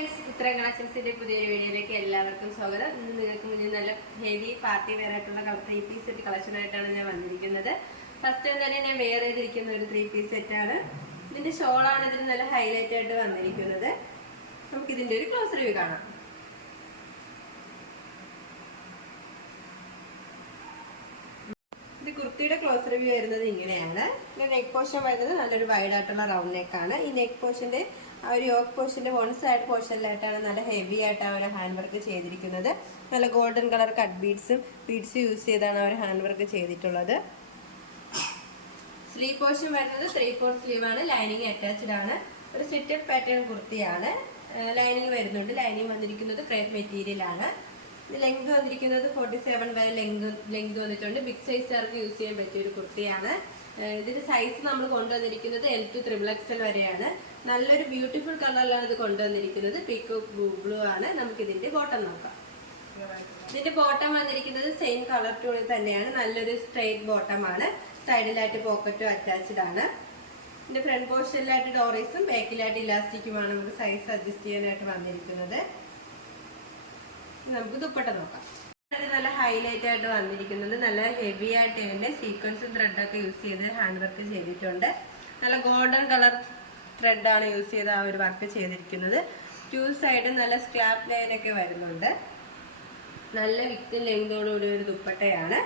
Friends, ഉത്തരം കളക്ഷൻസിന്റെ പുതിയൊരു വീഡിയോയിലേക്ക് എല്ലാവർക്കും സ്വാഗതം. ഇന്ന് നിങ്ങൾക്ക് മുന്നിൽ നല്ല ഹെവി പാർട്ടി വെയർ ആയിട്ടുള്ള 3 പീസ് സെറ്റ് കളക്ഷൻ ആയിട്ടാണ് ഞാൻ വന്നിരിക്കുന്നത്. ഫസ്റ്റ് തന്നെ ഞാൻ വെയർ ചെയ്തിരിക്കുന്ന ഒരു 3 പീസ് സെറ്റാണ്. ഇതിന്റെ ഷോളാണ് ഇതിന് നല്ല ഹൈലൈറ്റ് ആയിട്ട് വന്നിരിക്കുന്നത്. നമുക്ക് ഇതിന്റെ ഒരു ക്ലോസ് റിവ്യൂ കാണാം. ഇത് കുർത്തിയുടെ ക്ലോസ് റിവ്യൂ വരുന്നത് ഇങ്ങനെയാണ്. നെക്ക് പോർഷൻ വരുന്നത് നല്ലൊരു വൈഡ് ആയിട്ടുള്ള റൗണ്ട് നെക്കാണ്. ഈ നെക്ക് പോർഷന്റെ ആ ഒരു യോക്ക് പോർഷന്റെ വൺ സൈഡ് പോർഷനിലായിട്ടാണ് നല്ല ഹെവി ആയിട്ട് ആ ഒരു ഹാൻഡ് വർക്ക് ചെയ്തിരിക്കുന്നത്. നല്ല golden colour cut beads use ചെയ്താണ് ആ ഒരു ഹാൻഡ് വർക്ക് ചെയ്തിട്ടുള്ളത്. സ്ലീവ് പോർഷൻ വരുന്നത് 3/4 സ്ലീവ് ആണ്. ലൈനിങ് അറ്റാച്ച്ഡ് ആണ്. ഒരു സ്ലിറ്റഡ് പാറ്റേൺ കുർത്തിയാണ്. ലൈനിങ് വരുന്നുണ്ട്. ലൈനിങ് വന്നിരിക്കുന്നത് ക്രേപ്പ് മെറ്റീരിയൽ ആണ്. ലെങ്ത് വന്നിരിക്കുന്നത് 47 വരെ ലെങ്ത് വന്നിട്ടുണ്ട്. ബിഗ് സൈസുകാർക്ക് യൂസ് ചെയ്യാൻ പറ്റിയ ഒരു കുർത്തിയാണ്. ഇതിന്റെ സൈസ് നമ്മൾ കൊണ്ടുവന്നിരിക്കുന്നത് L to XXL വരെയാണ്. നല്ലൊരു ബ്യൂട്ടിഫുൾ കളറിലാണ് ഇത് കൊണ്ടുവന്നിരിക്കുന്നത്. പീകോക്ക് ബ്ലൂ ആണ്. നമുക്ക് ഇതിന്റെ ബോട്ടം നോക്കാം. ഇതിന്റെ ബോട്ടം വന്നിരിക്കുന്നത് സെയിം കളർ ടോണിൽ തന്നെയാണ്. നല്ലൊരു സ്ട്രെയിറ്റ് ബോട്ടം ആണ്. സൈഡിലായിട്ട് പോക്കറ്റും അറ്റാച്ച്ഡ് ആണ്. ഇതിന്റെ ഫ്രണ്ട് പോർഷനിലായിട്ട് ഡോറീസും ബാക്കിലായിട്ട് ഇലാസ്റ്റിക്കുമാണ് നമുക്ക് സൈസ് അഡ്ജസ്റ്റ് ചെയ്യാനായിട്ട് വന്നിരിക്കുന്നത്. നമുക്ക് ദുപ്പട്ട നോക്കാം. നല്ല ഹൈലൈറ്റ് ആയിട്ട് വന്നിരിക്കുന്നത് നല്ല ഹെവി ആയിട്ട് ഇതിന്റെ സീക്വൻസും ത്രെഡൊക്കെ യൂസ് ചെയ്ത് ഹാൻഡ് വർക്ക് ചെയ്തിട്ടുണ്ട്. നല്ല ഗോൾഡൻ കളർ ത്രെഡാണ് യൂസ് ചെയ്ത് ആ ഒരു വർക്ക് ചെയ്തിരിക്കുന്നത്. 2 സൈഡും നല്ല സ്ക്രാപ്പ് ലൈൻ ഒക്കെ വരുന്നുണ്ട്. നല്ല വിത്തും ലെങ്തോടുകൂടി ഒരു ദുപ്പട്ടയാണ്.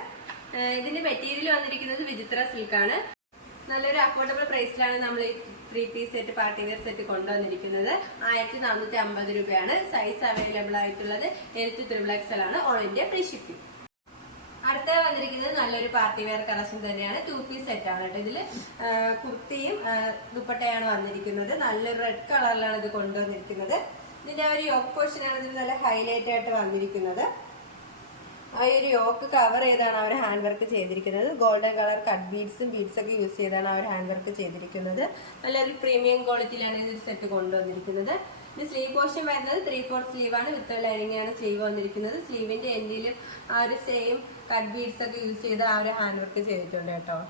ഇതിന്റെ മെറ്റീരിയൽ വന്നിരിക്കുന്നത് വിചിത്ര സിൽക്കാണ്. നല്ലൊരു അഫോർഡബിൾ പ്രൈസിലാണ് നമ്മൾ ഈ 3 piece set party wear set കൊണ്ടുവന്നിരിക്കുന്നത്. 1450 രൂപയാണ്. സൈസ് അവൈലബിൾ ആയിട്ടുള്ളത് L to XXL ആണ്. All India free shipping. അടുത്ത വന്നിരിക്കുന്നത് നല്ലൊരു പാർട്ടി വെയർ കളക്ഷൻ തന്നെയാണ്. 2 പീസ് സെറ്റ് ആണ് കേട്ടോ. ഇതിൽ കുർത്തിയും ദുപ്പട്ടയാണ് വന്നിരിക്കുന്നത്. നല്ലൊരു റെഡ് കളറിലാണ് ഇത് കൊണ്ടുവന്നിരിക്കുന്നത്. ഇതിന്റെ ഒരു യോക്ക് പോർഷനാണ് ഇതിൽ നല്ല ഹൈലൈറ്റ് ആയിട്ട് വന്നിരിക്കുന്നത്. ആ ഒരു യോക്ക് കവർ ചെയ്താണ് അവർ ഹാൻഡ് വർക്ക് ചെയ്തിരിക്കുന്നത്. ഗോൾഡൻ കളർ കട്ട് ബീഡ്സ് ഒക്കെ യൂസ് ചെയ്താണ് അവർ ഹാൻഡ് വർക്ക് ചെയ്തിരിക്കുന്നത്. നല്ലൊരു പ്രീമിയം ക്വാളിറ്റിയിലാണ് ഇത് സെറ്റ് കൊണ്ടുവന്നിരിക്കുന്നത്. ഇത് സ്ലീവ് പോർഷൻ വരുന്നത് 3/4 സ്ലീവ് ആണ്. വിത്ത് ലൈനിങ് ആണ് സ്ലീവ് വന്നിരിക്കുന്നത്. സ്ലീവിന്റെ എൻഡിലും ആ ഒരു സെയിം കട്ട് ബീഡ്സ് ഒക്കെ യൂസ് ചെയ്ത് ആ ഒരു ഹാൻഡ് വർക്ക് ചെയ്തിട്ടുണ്ട് കേട്ടോ.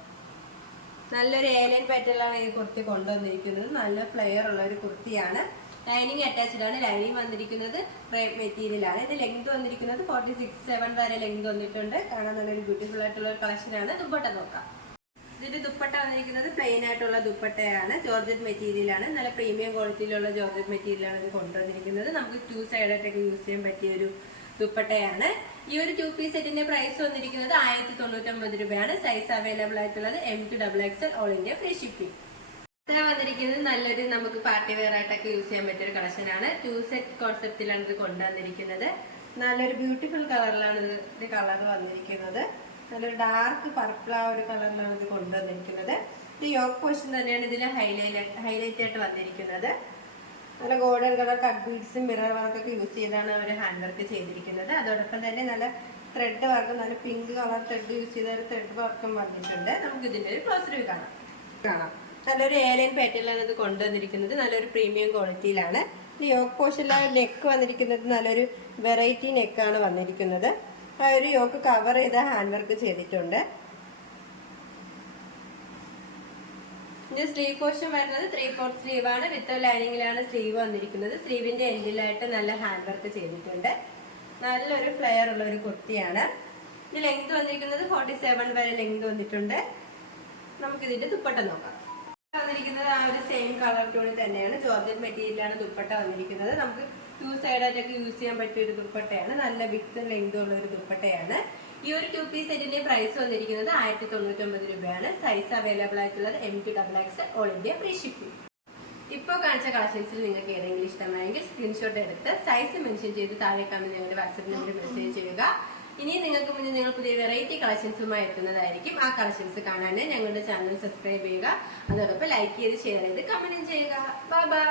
നല്ലൊരു ഏലിയൻ പാറ്റേണിലാണ് ഈ കുർത്തി കൊണ്ടുവന്നിരിക്കുന്നത്. നല്ല ഫ്ലെയർ ഉള്ള ഒരു കുർത്തിയാണ്. ലൈനിങ് അറ്റാച്ച്ഡ് ആണ്. ലൈനിങ് വന്നിരിക്കുന്നത് ക്രേപ്പ് മെറ്റീരിയൽ ആണ്. ഇത് ലെങ്ത് വന്നിരിക്കുന്നത് 46-7 വരെ ലെങ്ത് വന്നിട്ടുണ്ട്. കാണാൻ നല്ലൊരു ബ്യൂട്ടിഫുൾ ആയിട്ടുള്ള ഒരു കളക്ഷൻ ആണ്. ദുപ്പട്ട നോക്കാം. ഇതിന്റെ ദുപ്പട്ട വന്നിരിക്കുന്നത് പ്ലെയിൻ ആയിട്ടുള്ള ദുപ്പട്ടയാണ്. ജോർജറ്റ് മെറ്റീരിയൽ ആണ്. നല്ല പ്രീമിയം ക്വാളിറ്റിയിലുള്ള ജോർജറ്റ് മെറ്റീരിയൽ ആണ് ഇത് കൊണ്ടുവന്നിരിക്കുന്നത്. നമുക്ക് 2 സൈഡായിട്ടൊക്കെ യൂസ് ചെയ്യാൻ പറ്റിയ ഒരു ദുപ്പട്ടയാണ്. ഈ ഒരു 2 പീസ് സെറ്റിന്റെ പ്രൈസ് വന്നിരിക്കുന്നത് 1099 രൂപയാണ്. സൈസ് അവൈലബിൾ ആയിട്ടുള്ളത് M to XXL all India free shipping. വന്നിരിക്കുന്നത് നല്ലൊരു നമുക്ക് പാർട്ടി വെയർ ആയിട്ടൊക്കെ യൂസ് ചെയ്യാൻ പറ്റിയ ഒരു കളക്ഷൻ ആണ്. 2 സെറ്റ് കോൺസെപ്റ്റിലാണ് ഇത് കൊണ്ടുവന്നിരിക്കുന്നത്. നല്ലൊരു ബ്യൂട്ടിഫുൾ കളറിലാണ് ഇത് കളർ വന്നിരിക്കുന്നത്. നല്ലൊരു ഡാർക്ക് പർപ്പിൾ ആ ഒരു കളറിലാണ് ഇത് കൊണ്ടുവന്നിരിക്കുന്നത്. ഇത് യോക്ക് പോർഷൻ തന്നെയാണ് ഇതിൽ ഹൈലൈറ്റ് ആയിട്ട് വന്നിരിക്കുന്നത്. നല്ല ഗോൾഡൻ കളർ കട്ട് ബീഡ്സും മിറർ വർക്കൊക്കെ യൂസ് ചെയ്താണ് അവർ ഹാൻഡ് വർക്ക് ചെയ്തിരിക്കുന്നത്. അതോടൊപ്പം തന്നെ നല്ല ത്രെഡ് വർക്ക്, നല്ല പിങ്ക് കളർ ത്രെഡ് യൂസ് ചെയ്ത ഒരു ത്രെഡ് വർക്കും വന്നിട്ടുണ്ട്. നമുക്ക് ഇതിന്റെ ഒരു ക്ലോസ് റിവ്യൂ കാണാം. നല്ലൊരു ഏലിയൻ പാറ്റേണിലാണ് ഇത് കൊണ്ടുവന്നിരിക്കുന്നത്. നല്ലൊരു പ്രീമിയം ക്വാളിറ്റിയിലാണ്. ഈ യോക്ക് പോർഷനിലെ നെക്ക് വന്നിരിക്കുന്നത് നല്ലൊരു വെറൈറ്റി നെക്കാണ് വന്നിരിക്കുന്നത്. ആ ഒരു യോക്ക് കവർ ചെയ്ത ഹാൻഡ് വർക്ക് ചെയ്തിട്ടുണ്ട്. ഇതിന്റെ സ്ലീവ് പോർഷൻ വരുന്നത് 3/4 സ്ലീവ് ആണ്. വിത്ത് ലൈനിങ്ങിലാണ് സ്ലീവ് വന്നിരിക്കുന്നത്. സ്ലീവിന്റെ എൻഡിലായിട്ട് നല്ല ഹാൻഡ് വർക്ക് ചെയ്തിട്ടുണ്ട്. നല്ലൊരു ഫ്ലെയർ ഉള്ള ഒരു കുർത്തിയാണ്. ഇത് ലെങ്ത് വന്നിരിക്കുന്നത് 47 വരെ ലെങ്ത് വന്നിട്ടുണ്ട്. നമുക്കിതിന്റെ ദുപ്പട്ട നോക്കാം. വന്നിരിക്കുന്നത് ആ ഒരു സെയിം കളർ ടോണിൽ തന്നെയാണ്. ജോർജറ്റ് മെറ്റീരിയലാണ് ദുപ്പട്ട വന്നിരിക്കുന്നത്. നമുക്ക് 2 സൈഡായിട്ടൊക്കെ യൂസ് ചെയ്യാൻ പറ്റിയ ഒരു ദുപ്പട്ടയാണ്. നല്ല വിത്തും ലെങ്തും ഉള്ള ഒരു ദുപ്പട്ടയാണ്. ഈ ഒരു 2 പീസ് സെറ്റിന്റെ പ്രൈസ് വന്നിരിക്കുന്നത് 1099 രൂപയാണ്. സൈസ് അവൈലബിൾ ആയിട്ടുള്ളത് M to XXL all India free shipping. ഇപ്പോൾ കാണിച്ച കളക്ഷൻസിൽ നിങ്ങൾക്ക് ഏതെങ്കിലും ഇഷ്ടമായെങ്കിൽ സ്ക്രീൻഷോട്ട് എടുത്ത് സൈസ് മെൻഷൻ ചെയ്ത് താഴെ കാണുന്ന ഞങ്ങളുടെ വാട്സ്ആപ്പ് നമ്പറിൽ മെസ്സേജ് ചെയ്യുക. ഇനി നിങ്ങൾക്ക് മുന്നിൽ നിങ്ങൾ പുതിയ വെറൈറ്റി കളക്ഷൻസുമായി എത്തുന്നതായിരിക്കും. ആ കളക്ഷൻസ് കാണാൻ ഞങ്ങളുടെ ചാനൽ സബ്സ്ക്രൈബ് ചെയ്യുക. അതോടൊപ്പം ലൈക്ക് ചെയ്ത് ഷെയർ ചെയ്ത് കമന്റ് ചെയ്യുക. Bye bye.